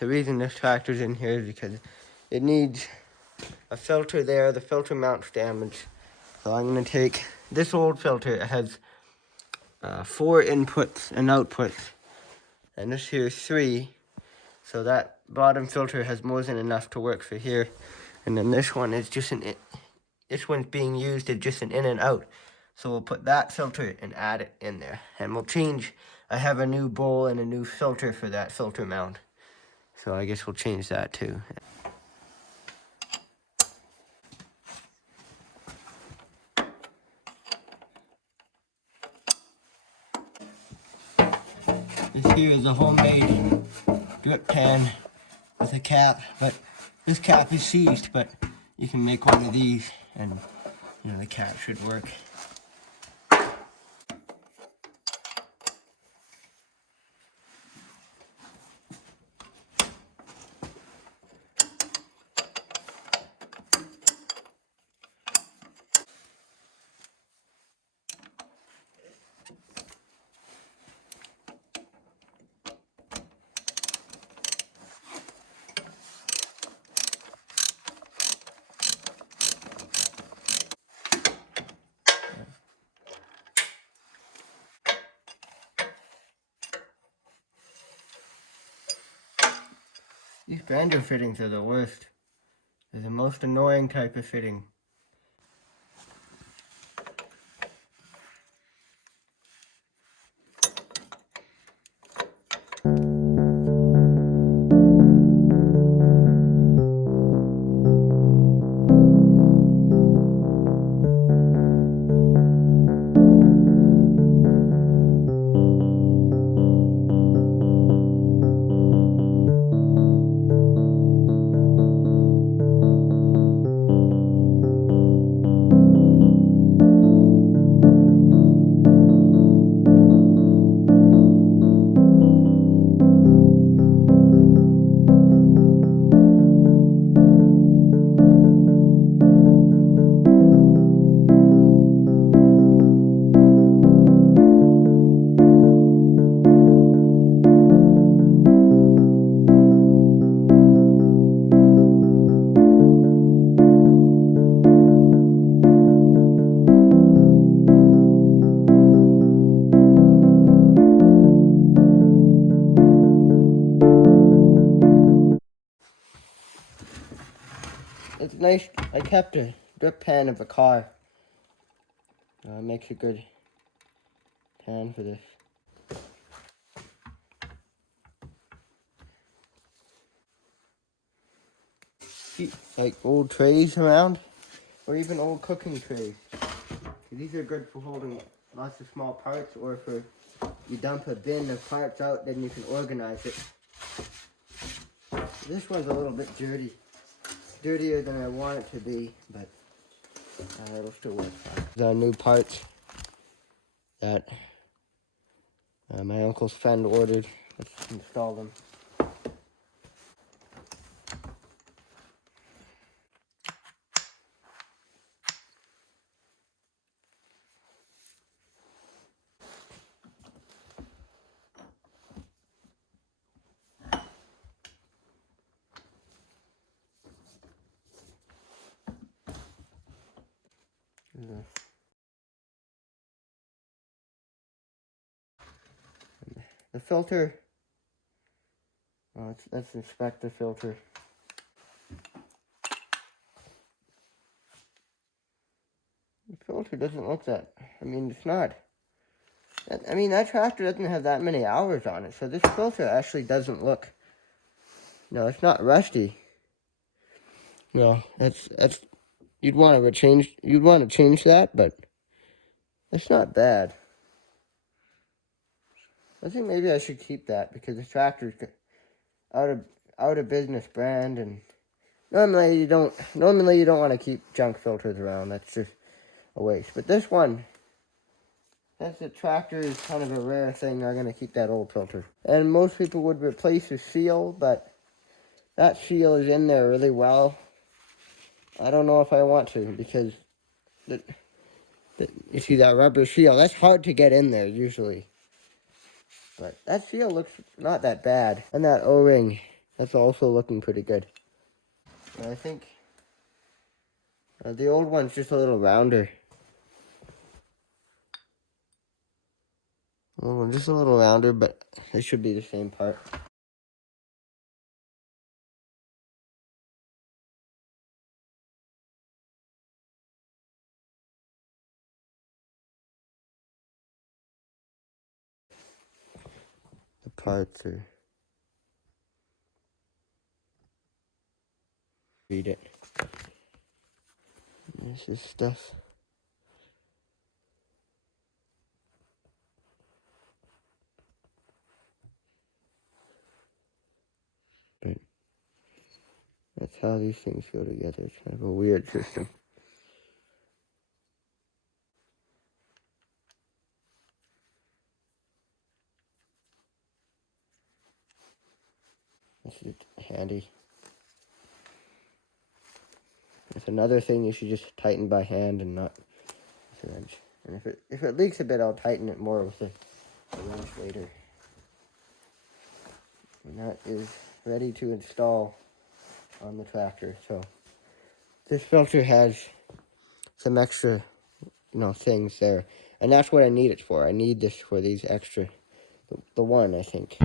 the reason this tractor's in here is because it needs a filter there. The filter mount's damaged. So I'm going to take this old filter. It has 4 inputs and outputs. And this here is 3. So that bottom filter has more than enough to work for here. And then this one is just this one's being used as just an in and out. So we'll put that filter and add it in there. And we'll change. I have a new bowl and a new filter for that filter mount. So I guess we'll change that too. This here is a homemade drip pan with a cap, but this cap is seized, but you can make one of these and the cap should work. These grinder fittings are the worst. They're the most annoying type of fitting. It's nice. I kept a drip pan of a car. Makes a good pan for this. Keep like old trays around, or even old cooking trays. These are good for holding lots of small parts, or for you dump a bin of parts out, then you can organize it. This one's a little bit dirty. Dirtier than I want it to be, but it'll still work fine. The new parts that my uncle's friend ordered. Let's install them. The filter, let's inspect the filter. The filter doesn't look that, it's not. That tractor doesn't have that many hours on it, so this filter actually doesn't look, it's not rusty. No, that's, you'd want to change that, but it's not bad. I think maybe I should keep that because the tractor's out of business brand, and normally you don't want to keep junk filters around. That's just a waste. But this one, since the tractor is kind of a rare thing, I'm gonna keep that old filter. And most people would replace the seal, but that seal is in there really well. I don't know if I want to because you see that rubber seal, that's hard to get in there usually. But that seal looks not that bad. And that O-ring, That's also looking pretty good. I think the old one's just a little rounder. Just a little rounder, but it should be the same part. The parts are... Read it. This is stuff. But that's how these things go together. It's kind of a weird system. This is handy. It's another thing you should just tighten by hand and not with a wrench. And if it leaks a bit, I'll tighten it more with a wrench later. And that is ready to install on the tractor. So this filter has some extra, things there, and that's what I need it for. I need this for these extra, the one, I think.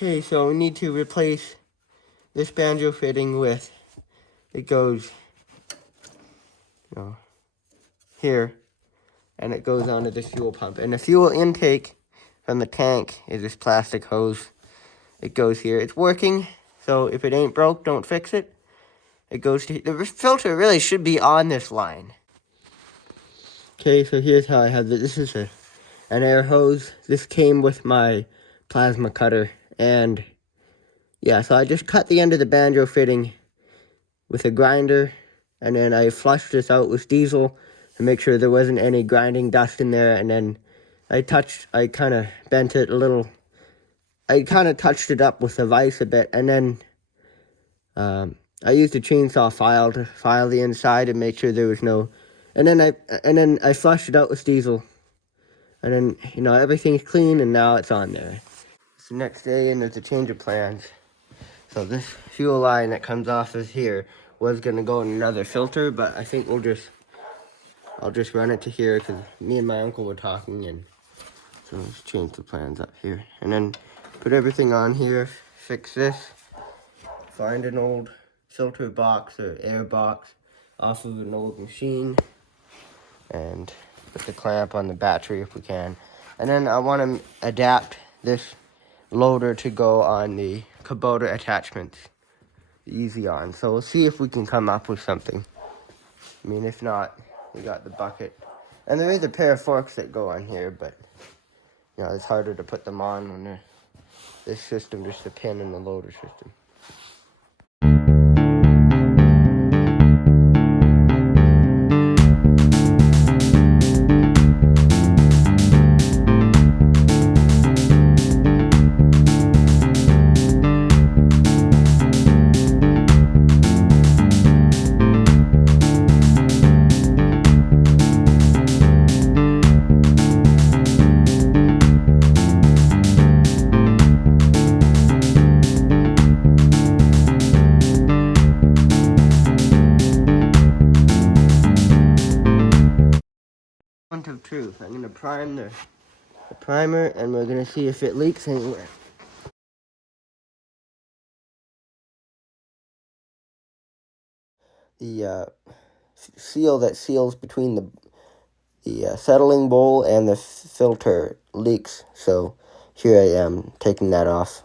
Okay, so we need to replace this banjo fitting with, it goes, here, and it goes onto this fuel pump. And the fuel intake from the tank is this plastic hose. It goes here. It's working, so if it ain't broke, don't fix it. It goes to, the filter really should be on this line. Okay, so here's how I have it. This is an air hose. This came with my plasma cutter, and yeah, so I just cut the end of the banjo fitting with a grinder, and then I flushed this out with diesel to make sure there wasn't any grinding dust in there, and then I kind of bent it a little. I kind of touched it up with a vise a bit, and then I used a chainsaw file to file the inside and make sure there was no, and then I flushed it out with diesel, and then everything's clean, and now it's on there. It's the next day, and there's a change of plans. So this fuel line that comes off of here was gonna go in another filter, but I think I'll just run it to here because me and my uncle were talking, and so let's change the plans up here, and then put everything on here, fix this, find an old filter box or air box off of an old machine, and put the clamp on the battery if we can. And then I want to adapt this loader to go on the Kubota attachments, easy on. So we'll see if we can come up with something. I mean, if not, we got the bucket. And there is a pair of forks that go on here, but it's harder to put them on when this system, just a pin in the loader system. Of truth. I'm gonna prime the primer, and we're gonna see if it leaks anywhere. the seal that seals between the settling bowl and the filter leaks. So here I am taking that off.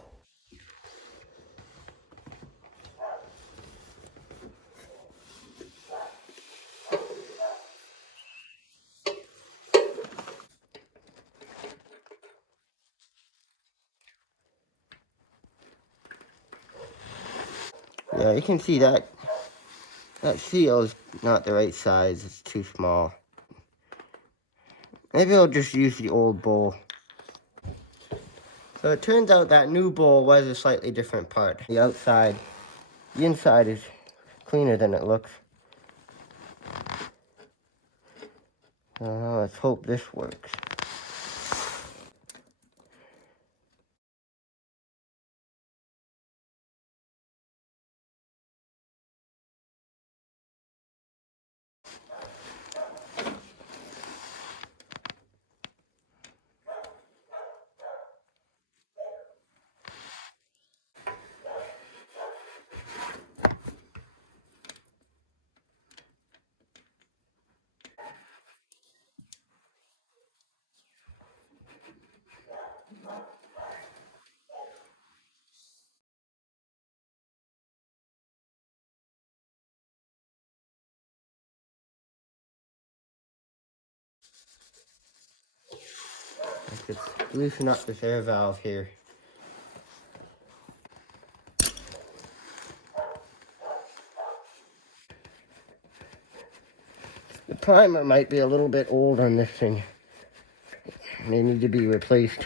Yeah, you can see that seal is not the right size. It's too small. Maybe I'll just use the old bowl. So it turns out that new bowl was a slightly different part. The outside, the inside is cleaner than it looks. Let's hope this works. Let's just loosen up this air valve here. The primer might be a little bit old on this thing. May need to be replaced.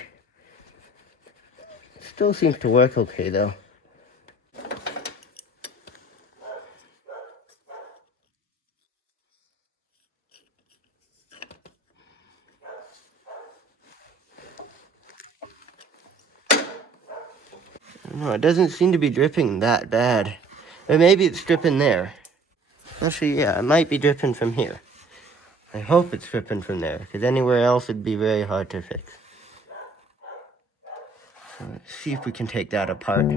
It still seems to work okay though. No, it doesn't seem to be dripping that bad. But maybe it's dripping there. Actually, yeah, it might be dripping from here. I hope it's dripping from there, because anywhere else it'd be very hard to fix. So let's see if we can take that apart. I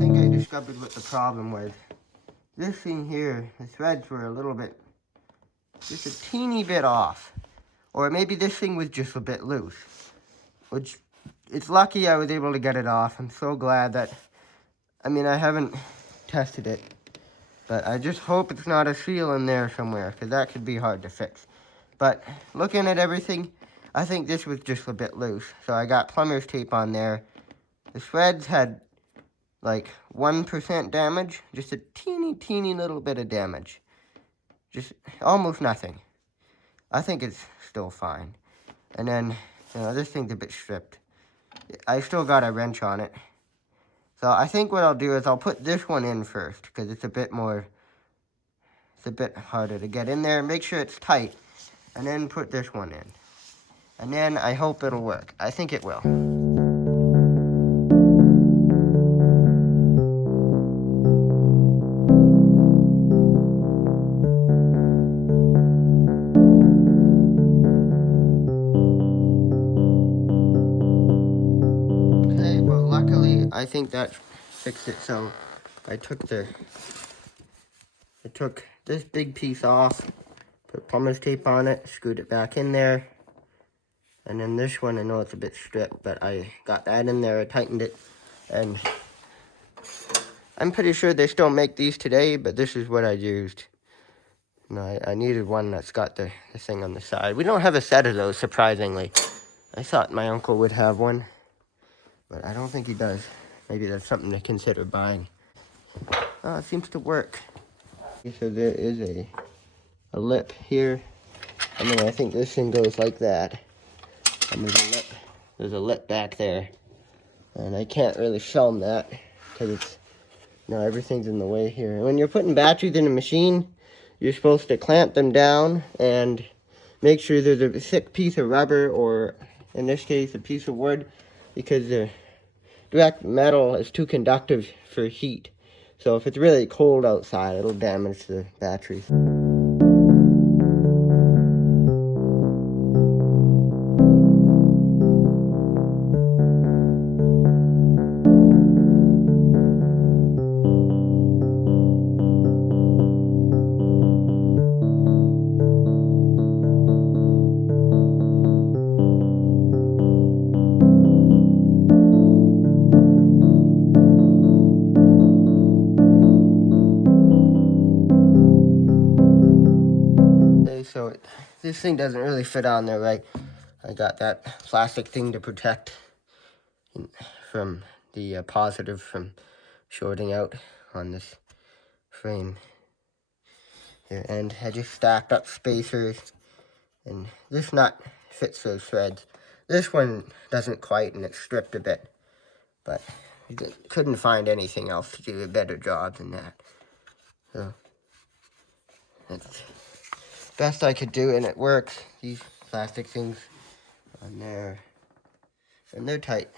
think I discovered what the problem was. This thing here, the threads were a little bit, just a teeny bit off. Or maybe this thing was just a bit loose. Which, it's lucky I was able to get it off. I'm so glad that, I mean, I haven't tested it. But I just hope it's not a seal in there somewhere, because that could be hard to fix. But looking at everything, I think this was just a bit loose. So I got plumber's tape on there. The threads had like 1% damage, just a teeny little bit of damage. Just almost nothing. I think it's still fine. And then, this thing's a bit stripped. I still got a wrench on it. So I think what I'll do is I'll put this one in first, because it's a bit harder to get in there. Make sure it's tight, and then put this one in. And then I hope it'll work. I think it will. Okay, well luckily I think that fixed it. So I took this big piece off, put plumber's tape on it, screwed it back in there. And then this one, I know it's a bit stripped, but I got that in there, I tightened it, and I'm pretty sure they still make these today, but this is what I used. No, I needed one that's got the thing on the side. We don't have a set of those, surprisingly. I thought my uncle would have one, but I don't think he does. Maybe that's something to consider buying. Oh, it seems to work. So there is a lip here. I mean, I think this thing goes like that. And there's a lip back there. And I can't really film that because it's, everything's in the way here. When you're putting batteries in a machine, you're supposed to clamp them down and make sure there's a thick piece of rubber, or in this case, a piece of wood, because the direct metal is too conductive for heat. So if it's really cold outside, it'll damage the batteries. So this thing doesn't really fit on there right. I got that plastic thing to protect from the positive from shorting out on this frame here. And I just stacked up spacers, and this nut fits those threads. This one doesn't quite, and it's stripped a bit, but I couldn't find anything else to do a better job than that. So that's best I could do, and it works. These plastic things on there, and they're tight,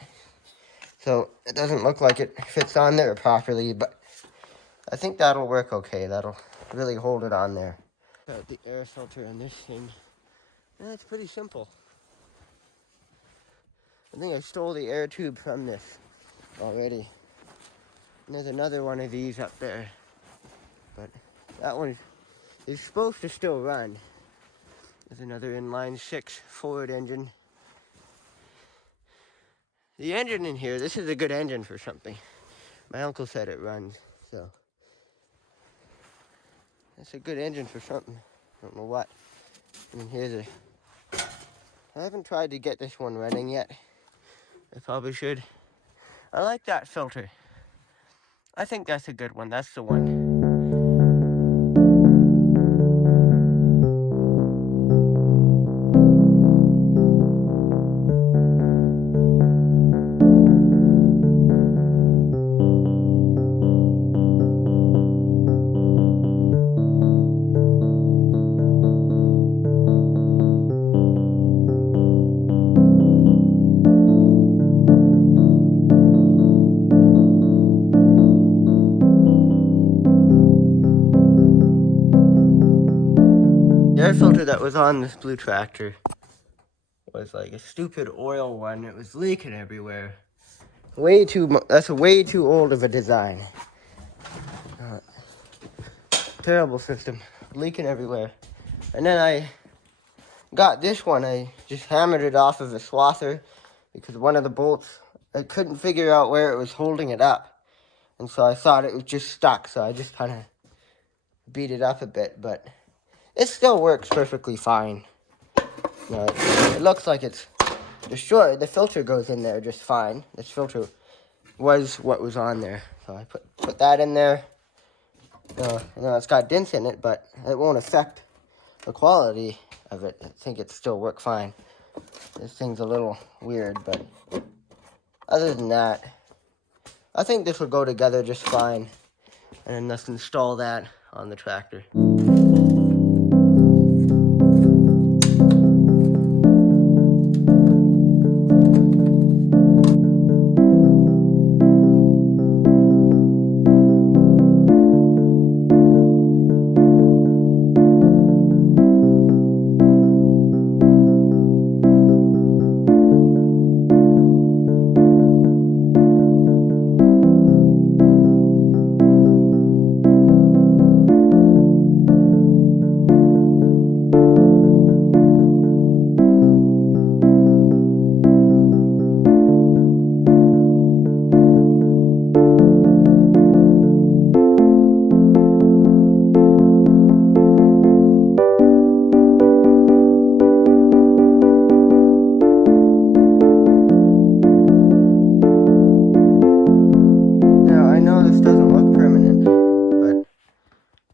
so it doesn't look like it fits on there properly, but I think that'll work okay. That'll really hold it on there. The air filter on this thing, it's pretty simple. I think I stole the air tube from this already. And there's another one of these up there, but that one is supposed to still run. There's another inline 6 Ford engine. The engine in here, this is a good engine for something. My uncle said it runs, so it's a good engine for something. I don't know what. And here's I haven't tried to get this one running yet. I probably should. I like that filter. I think that's a good one. That's the one. The air filter that was on this blue tractor was like a stupid oil one. It was leaking everywhere. That's way too old of a design. Terrible system, leaking everywhere. And then I got this one. I just hammered it off of a swather because one of the bolts, I couldn't figure out where it was holding it up. And so I thought it was just stuck, so I just kind of beat it up a bit, but it still works perfectly fine. It looks like it's destroyed. The filter goes in there just fine. This filter was what was on there. So I put that in there. It's got dents in it, but it won't affect the quality of it. I think it still work fine. This thing's a little weird, but other than that, I think this will go together just fine. And then let's install that on the tractor.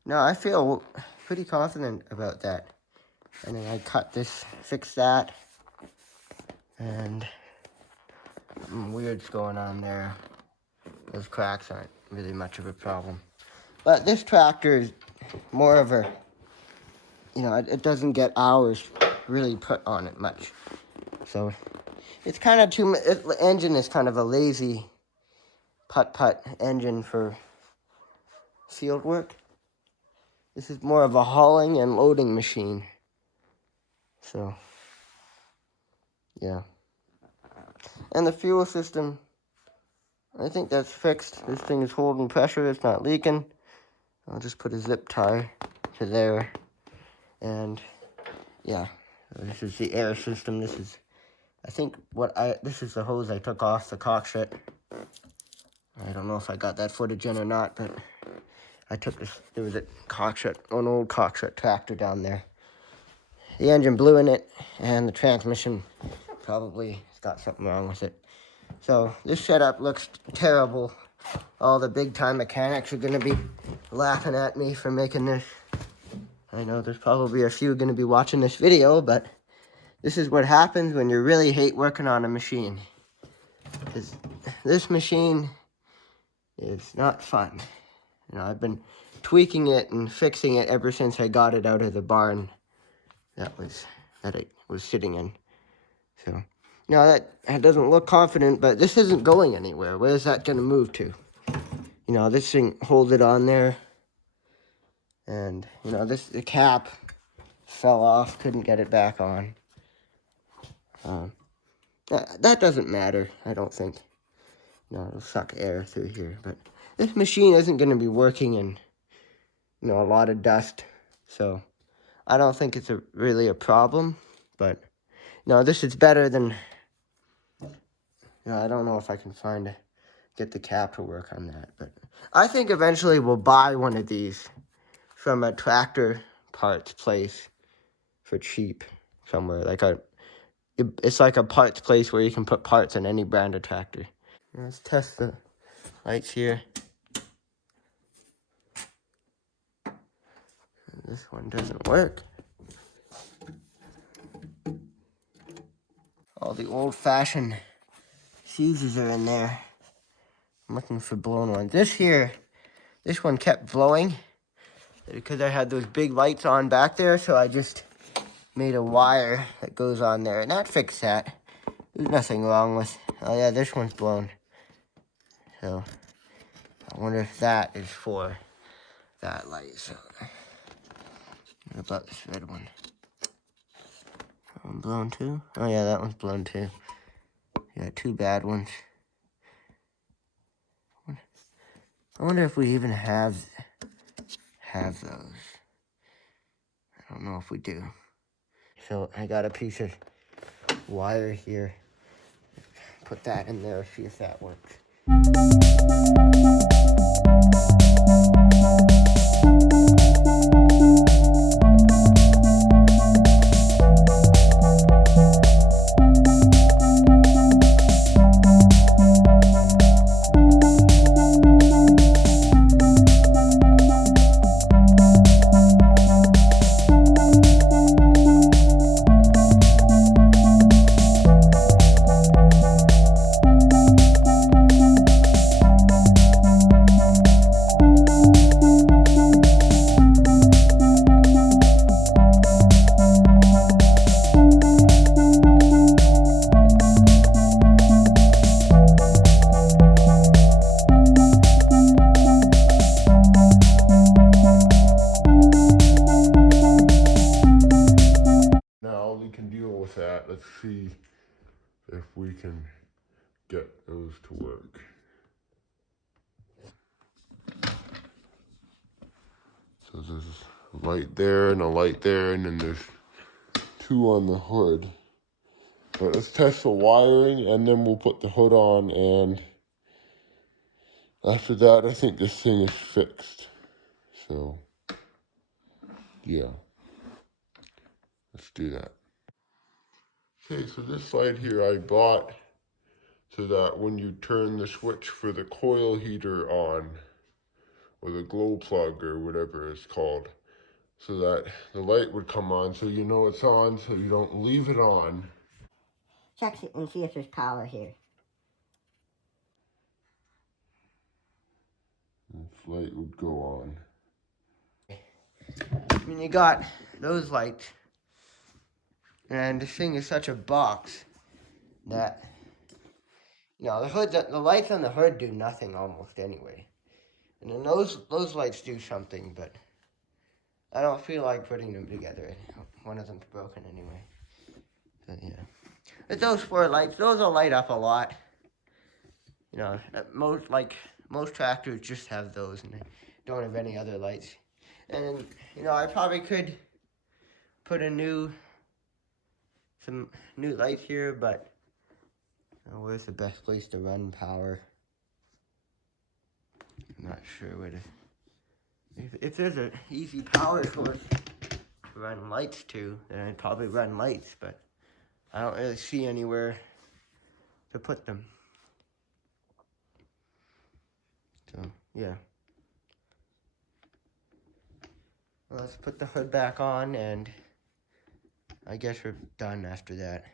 No, I feel pretty confident about that. And then I cut this, fix that, and something weird's going on there. Those cracks aren't really much of a problem. But this tractor is more of a, it doesn't get hours really put on it much. So it's kind of the engine is kind of a lazy putt-putt engine for field work. This is more of a hauling and loading machine. So, yeah. And the fuel system, I think that's fixed. This thing is holding pressure, it's not leaking. I'll just put a zip tie to there. And, yeah, this is the air system. This is, I think, this is the hose I took off the cockpit. I don't know if I got that footage in or not, but I took this, there was an old cockpit tractor down there. The engine blew in it, and the transmission probably got something wrong with it. So this setup looks terrible. All the big-time mechanics are going to be laughing at me for making this. I know there's probably a few going to be watching this video, but this is what happens when you really hate working on a machine. Because this machine is not fun. You know, I've been tweaking it and fixing it ever since I got it out of the barn that it was sitting in. So, now that doesn't look confident, but this isn't going anywhere. Where is that going to move to? You know, this thing holds it on there. And, you know, the cap fell off, couldn't get it back on. That doesn't matter, I don't think. No, it'll suck air through here. But this machine isn't going to be working in, you know, a lot of dust. So, I don't think it's really a problem. But, no, this is better than, you know, I don't know if I can get the cap to work on that. But I think eventually we'll buy one of these from a tractor parts place for cheap somewhere. It's like a parts place where you can put parts in any brand of tractor. Let's test the lights here. This one doesn't work. All the old-fashioned fuses are in there. I'm looking for blown ones. This one kept blowing because I had those big lights on back there, so I just made a wire that goes on there, and that fixed that. There's nothing wrong with, oh yeah, this one's blown. So, I wonder if that is for that light. So, what about this red one? That one blown too? Oh yeah, that one's blown too. Yeah, two bad ones. I wonder if we even have those. I don't know if we do. So I got a piece of wire here. Put that in there, see if that works. Let's see if we can get those to work. So there's a light there and a light there, and then there's two on the hood. But let's test the wiring, and then we'll put the hood on, and after that, I think this thing is fixed. So, yeah. Let's do that. Okay, so this light here I bought so that when you turn the switch for the coil heater on, or the glow plug or whatever it's called, so that the light would come on so you know it's on, so you don't leave it on. Check it and see if there's power here. This light would go on. I mean, you got those lights, and this thing is such a box that, you know, the lights on the hood do nothing almost anyway. And then those lights do something, but I don't feel like putting them together. One of them's broken anyway. But yeah. But those 4 lights, those will light up a lot. You know, most tractors just have those and they don't have any other lights. And you know, I probably could put some new lights here, but you know, where's the best place to run power? I'm not sure where to. If there's an easy power source to run lights to, then I'd probably run lights, but I don't really see anywhere to put them. So, yeah. Well, let's put the hood back on, and I guess we're done after that.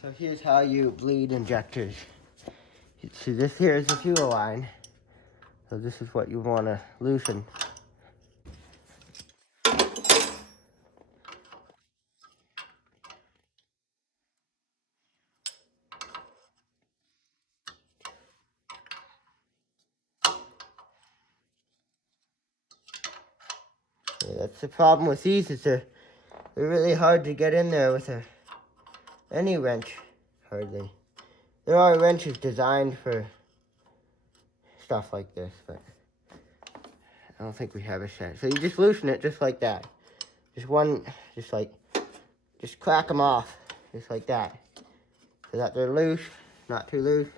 So here's how you bleed injectors. See, this here is the fuel line. So this is what you want to loosen. Yeah, that's the problem with these, is they're really hard to get in there with any wrench, hardly. There are wrenches designed for stuff like this, but I don't think we have a set. So you just loosen it just like that. Just crack them off, just like that. So that they're loose, not too loose.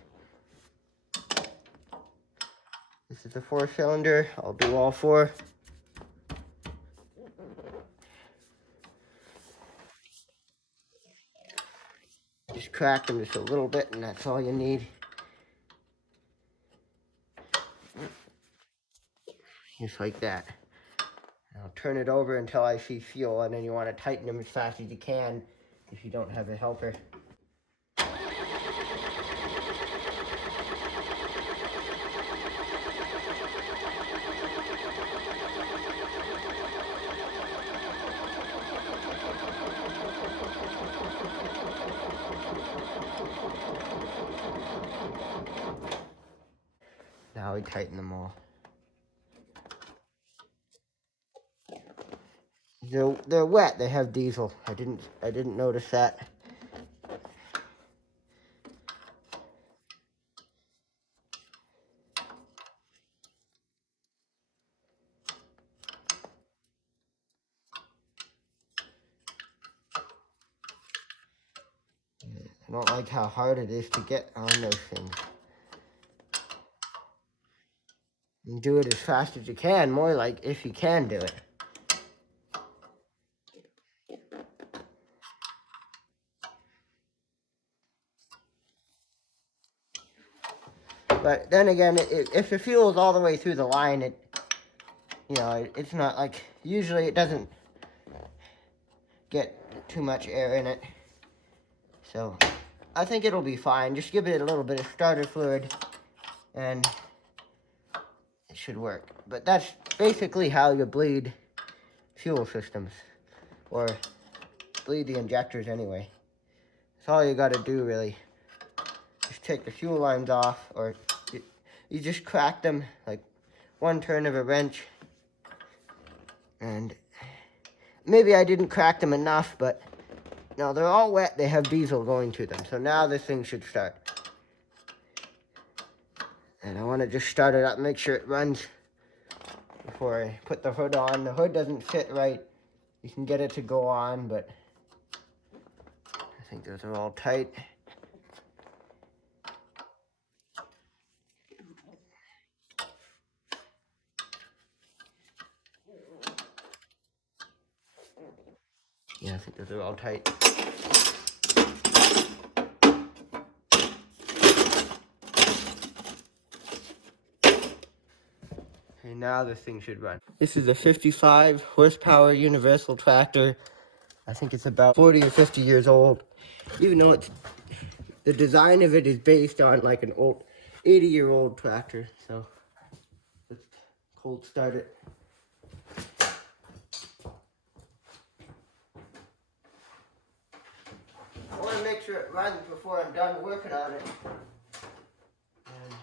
This is a 4-cylinder. I'll do all 4. Just crack them just a little bit, and that's all you need. Just like that. I'll turn it over until I see fuel, and then you want to tighten them as fast as you can if you don't have a helper. Now we tighten them all. They're wet. They have diesel. I didn't notice that. I don't like how hard it is to get on those things. And do it as fast as you can, more like if you can do it. But then again, if the fuel is all the way through the line, it's not like, usually it doesn't get too much air in it. So I think it'll be fine. Just give it a little bit of starter fluid and it should work. But that's basically how you bleed fuel systems, or bleed the injectors anyway. That's all you got to do, really. Just take the fuel lines off, or you just crack them like one turn of a wrench. And maybe I didn't crack them enough, but no, they're all wet. They have diesel going to them. So now this thing should start. And I want to just start it up, make sure it runs before I put the hood on. The hood doesn't fit right. You can get it to go on, but I think those are all tight. Yeah, I think those are all tight. Okay, now this thing should run. This is a 55 horsepower universal tractor. I think it's about 40 or 50 years old. Even though it's the design of it is based on like an old 80-year-old tractor. So let's cold start it. I want to make sure it runs before I'm done working on it. And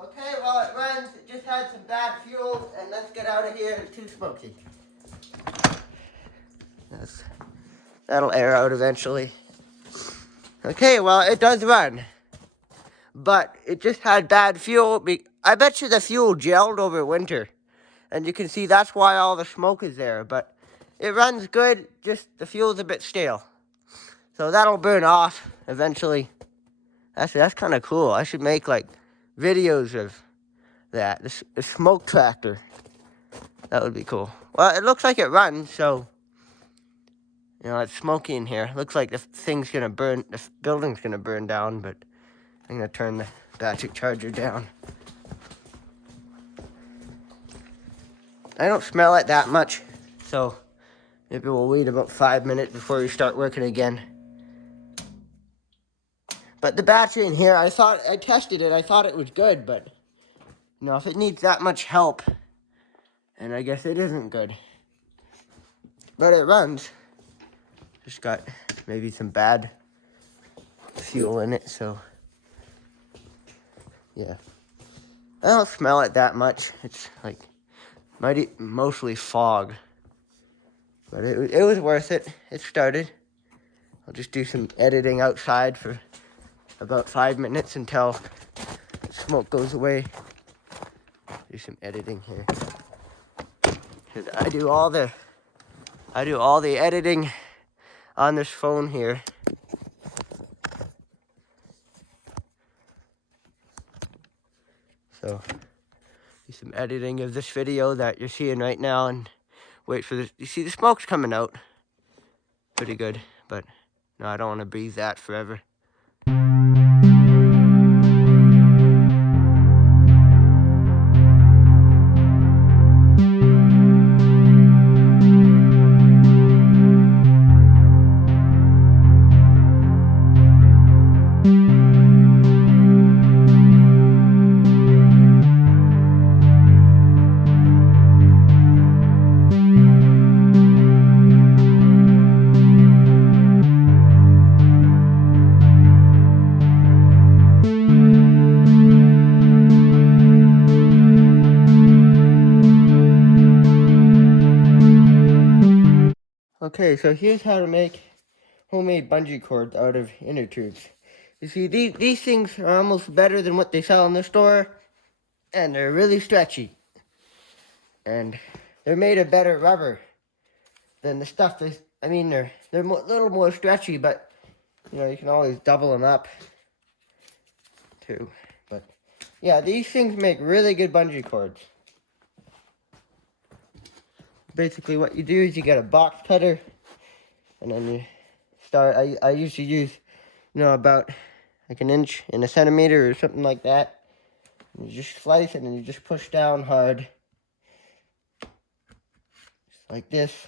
okay, while it runs, it just had some bad fuel, and let's get out of here. It's too smoky. Yes. That'll air out eventually. Okay, well, it does run. But it just had bad fuel. I bet you the fuel gelled over winter. And you can see that's why all the smoke is there. But it runs good, just the fuel's a bit stale. So that'll burn off eventually. That's kind of cool. I should make like videos of that. The smoke tractor. That would be cool. Well, it looks like it runs, so you know, it's smoky in here. Looks like the thing's gonna burn, the building's gonna burn down, but I'm gonna turn the battery charger down. I don't smell it that much, so maybe we'll wait about 5 minutes before we start working again. But the battery in here, I tested it, I thought it was good, but you know, if it needs that much help, and I guess it isn't good. But it runs. Just got maybe some bad fuel in it, so yeah. I don't smell it that much. It's like mostly fog. But it was worth it. It started. I'll just do some editing outside for about 5 minutes until the smoke goes away. Do some editing here. 'Cause I do all the editing on this phone here. So, do some editing of this video that you're seeing right now and wait for this. You see the smoke's coming out. Pretty good, but no, I don't want to breathe that forever. Okay, so here's how to make homemade bungee cords out of inner tubes. You see, these things are almost better than what they sell in the store, and they're really stretchy. And they're made of better rubber than the stuff I mean, they're a little more stretchy, but you know, you can always double them up too. But yeah, these things make really good bungee cords. Basically, what you do is you get a box cutter, and then you start. I usually use, you know, about like an inch and a centimeter or something like that. And you just slice it, and you just push down hard, just like this.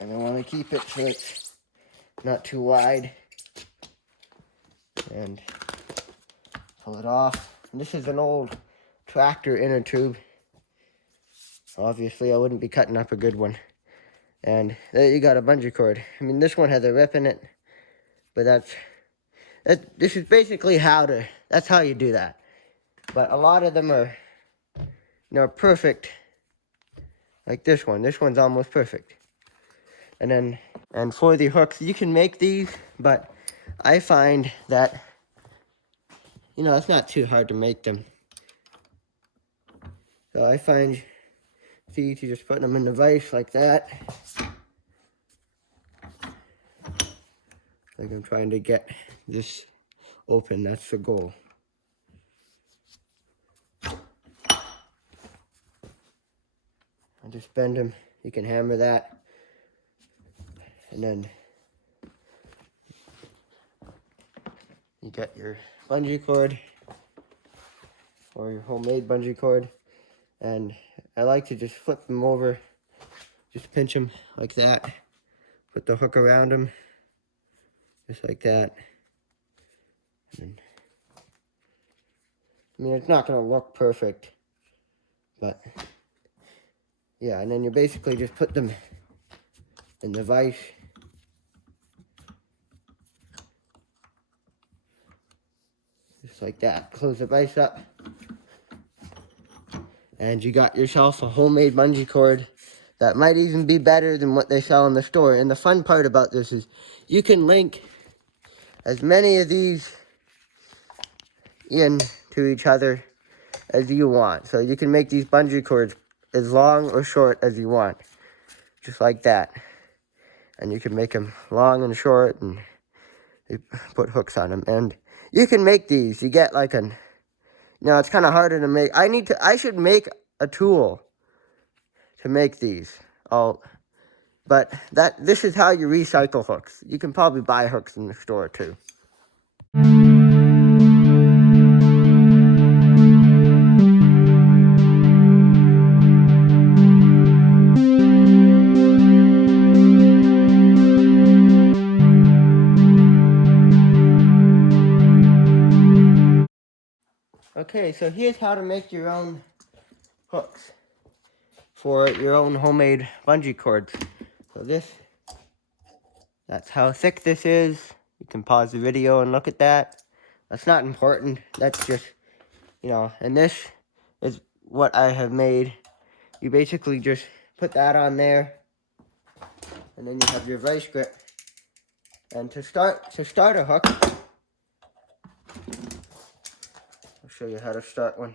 And I want to keep it so it's not too wide. And pull it off. And this is an old tractor inner tube. Obviously, I wouldn't be cutting up a good one. And there you got a bungee cord. I mean, this one has a rip in it, but this is basically that's how you do that. But a lot of them are, you know, perfect. Like this one. This one's almost perfect. And for the hooks, you can make these, but I find that, you know, it's not too hard to make them. So I find it's easy to just put them in the vise like that. Like I'm trying to get this open, that's the goal. I just bend them, you can hammer that. And then you get your bungee cord, or your homemade bungee cord. And I like to just flip them over, just pinch them like that. Put the hook around them, just like that. And I mean, it's not going to look perfect, but yeah, and then you basically just put them in the vise. Just like that. Close the vise up. And you got yourself a homemade bungee cord that might even be better than what they sell in the store. And the fun part about this is you can link as many of these in to each other as you want. So you can make these bungee cords as long or short as you want. Just like that. And you can make them long and short, and you put hooks on them. And you can make these. You get like it's kind of harder to make. I should make a tool to make these. But this is how you recycle hooks. You can probably buy hooks in the store too. Okay, so here's how to make your own hooks for your own homemade bungee cords. So that's how thick this is. You can pause the video and look at that. That's not important. That's just, and this is what I have made. You basically just put that on there, and then you have your vice grip. And to start a hook, I'll show you how to start one.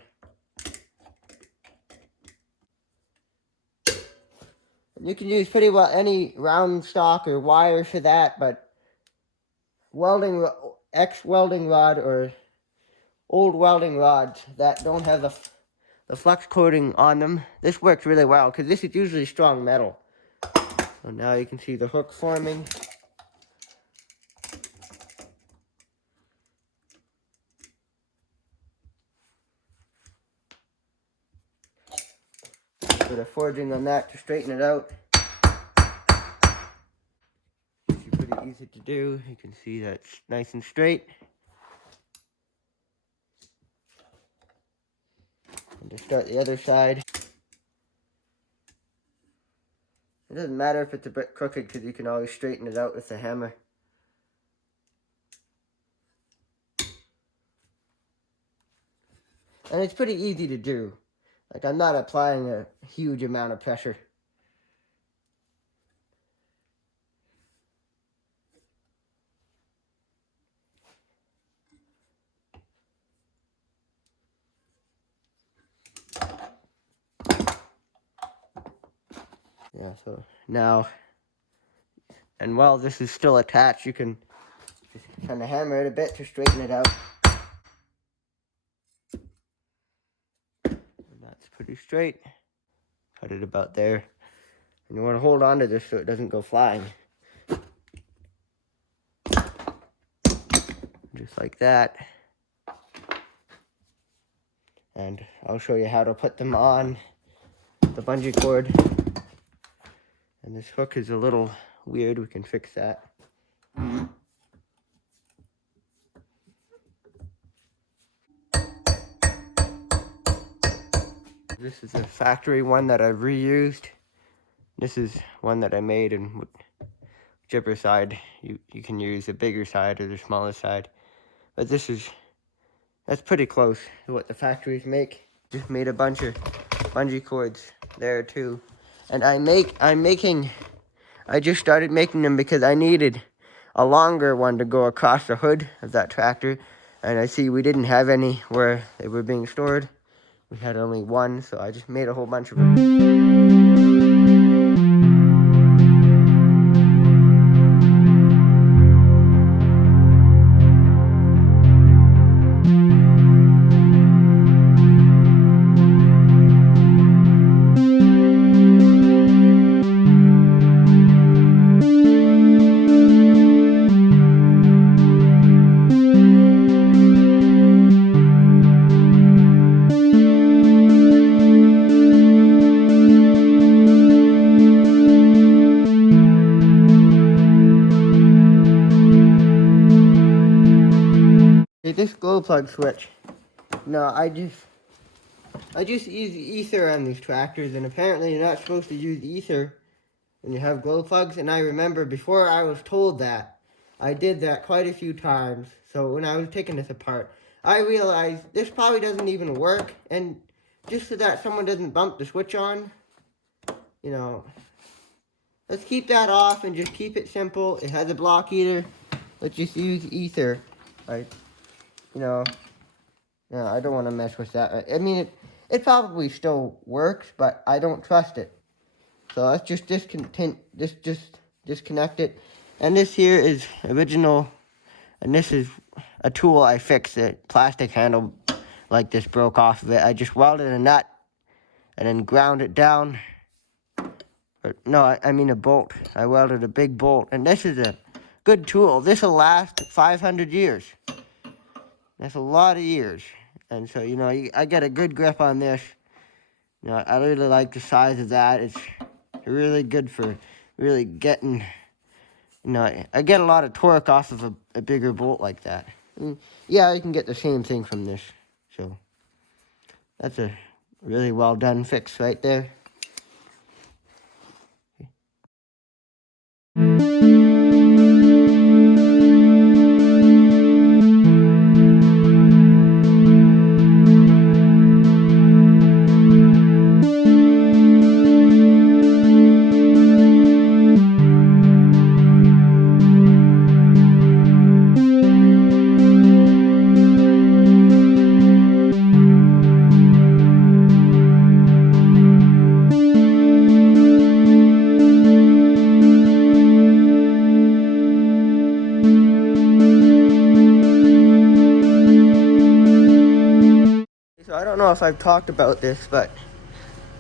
And you can use pretty well any round stock or wire for that, but ex-welding rod or old welding rods that don't have the flux coating on them, this works really well because this is usually strong metal. So now you can see the hook forming. Bit of forging on that to straighten it out. It's pretty easy to do. You can see that's nice and straight. And to start the other side, it doesn't matter if it's a bit crooked because you can always straighten it out with a hammer. And it's pretty easy to do. Like, I'm not applying a huge amount of pressure. Yeah, so now And while this is still attached, you can just kind of hammer it a bit to straighten it out. And that's pretty straight. Cut it about there. And you want to hold on to this so it doesn't go flying. Just like that. And I'll show you how to put them on the bungee cord. And this hook is a little weird. We can fix that. This is a factory one that I've reused. This is one that I made, and whichever side you can use, the bigger side or the smaller side. But that's pretty close to what the factories make. Just made a bunch of bungee cords there too. And I just started making them because I needed a longer one to go across the hood of that tractor. And I see we didn't have any where they were being stored. We had only one, so I just made a whole bunch of them. This glow plug switch. No, I just use ether on these tractors, and apparently you're not supposed to use ether when you have glow plugs. And I remember before I was told that, I did that quite a few times. So when I was taking this apart, I realized this probably doesn't even work. And just so that someone doesn't bump the switch on, you know, let's keep that off and just keep it simple. It has a block heater. Let's just use ether, right? You know, no, I don't want to mess with that. I mean, it probably still works, but I don't trust it. So let's just disconnect it. And this here is original, and this is a tool I fixed. The plastic handle like this broke off of it. I just welded a nut and then ground it down. I mean a bolt. I welded a big bolt, and this is a good tool. This will last 500 years. That's a lot of years. And so, you know, I get a good grip on this. You know, I really like the size of that. It's really good for really getting, you know, I get a lot of torque off of a bigger bolt like that. And yeah, you can get the same thing from this. So, that's a really well done fix right there. So I don't know if I've talked about this, but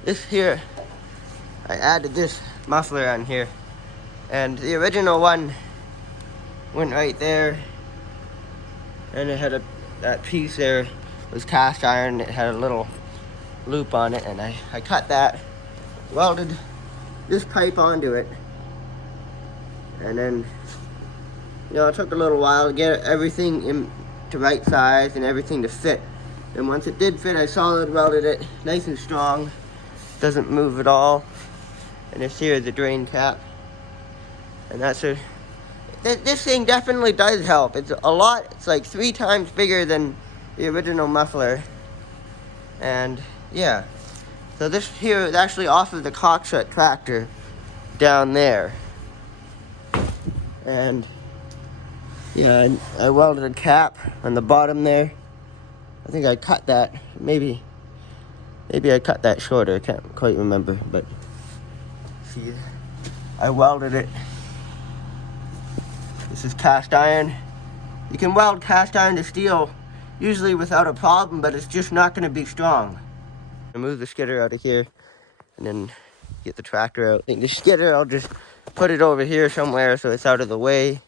this here, I added this muffler on here. And the original one went right there. And it had that piece there was cast iron. It had a little loop on it, and I cut that, welded this pipe onto it. And then, you know, it took a little while to get everything into right size and everything to fit. And once it did fit, I solid welded it nice and strong. Doesn't move at all. And this here is the drain cap. And that's this thing definitely does help. It's a lot, it's like 3 times bigger than the original muffler. And yeah. So this here is actually off of the Coxswain tractor down there. And yeah, I welded a cap on the bottom there. I think I cut that, maybe I cut that shorter, I can't quite remember, but see, I welded it This is cast iron. You can weld cast iron to steel usually without a problem, but it's just not going to be strong. I move the skidder out of here and then get the tractor out. The skidder, I'll just put it over here somewhere so it's out of the way.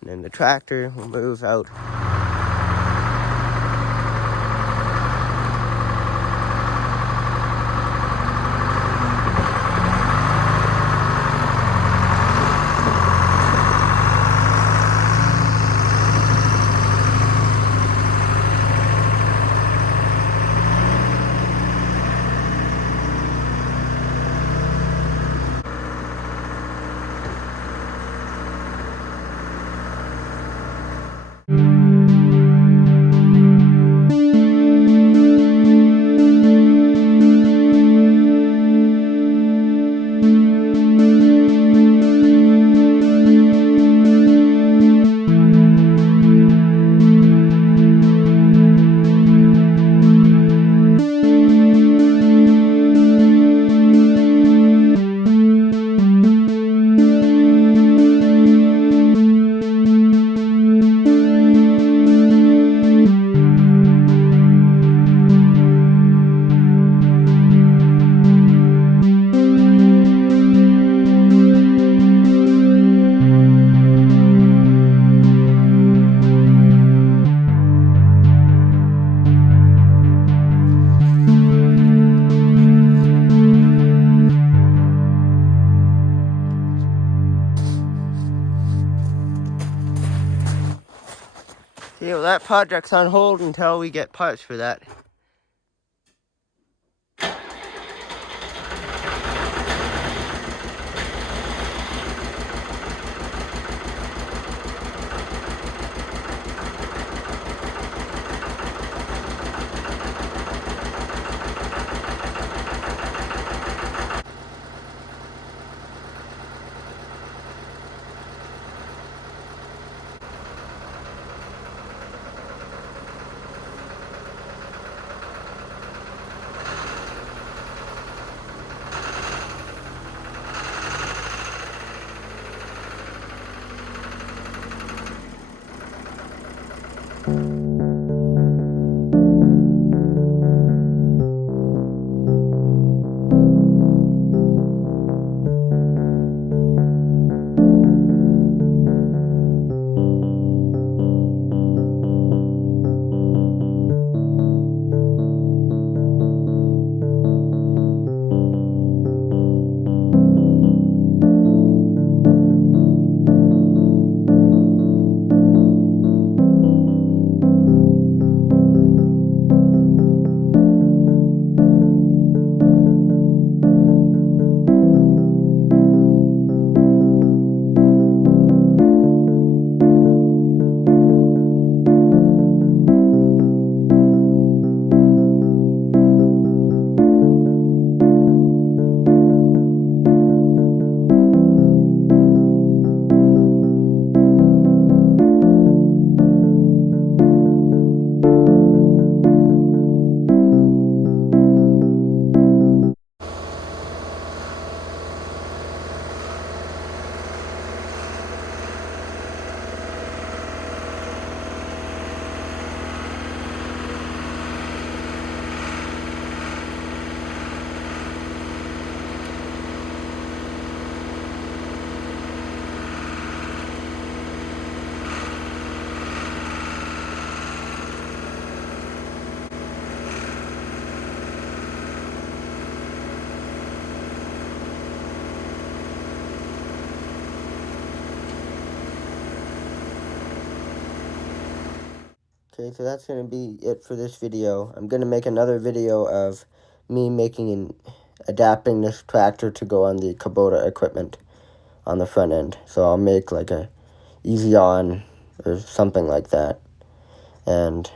And then the tractor will move out. Yeah, well, that project's on hold until we get parts for that. Okay, so that's going to be it for this video. I'm going to make another video of me making and adapting this tractor to go on the Kubota equipment on the front end. So I'll make like a easy on or something like that. And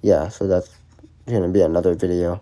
yeah, so that's going to be another video.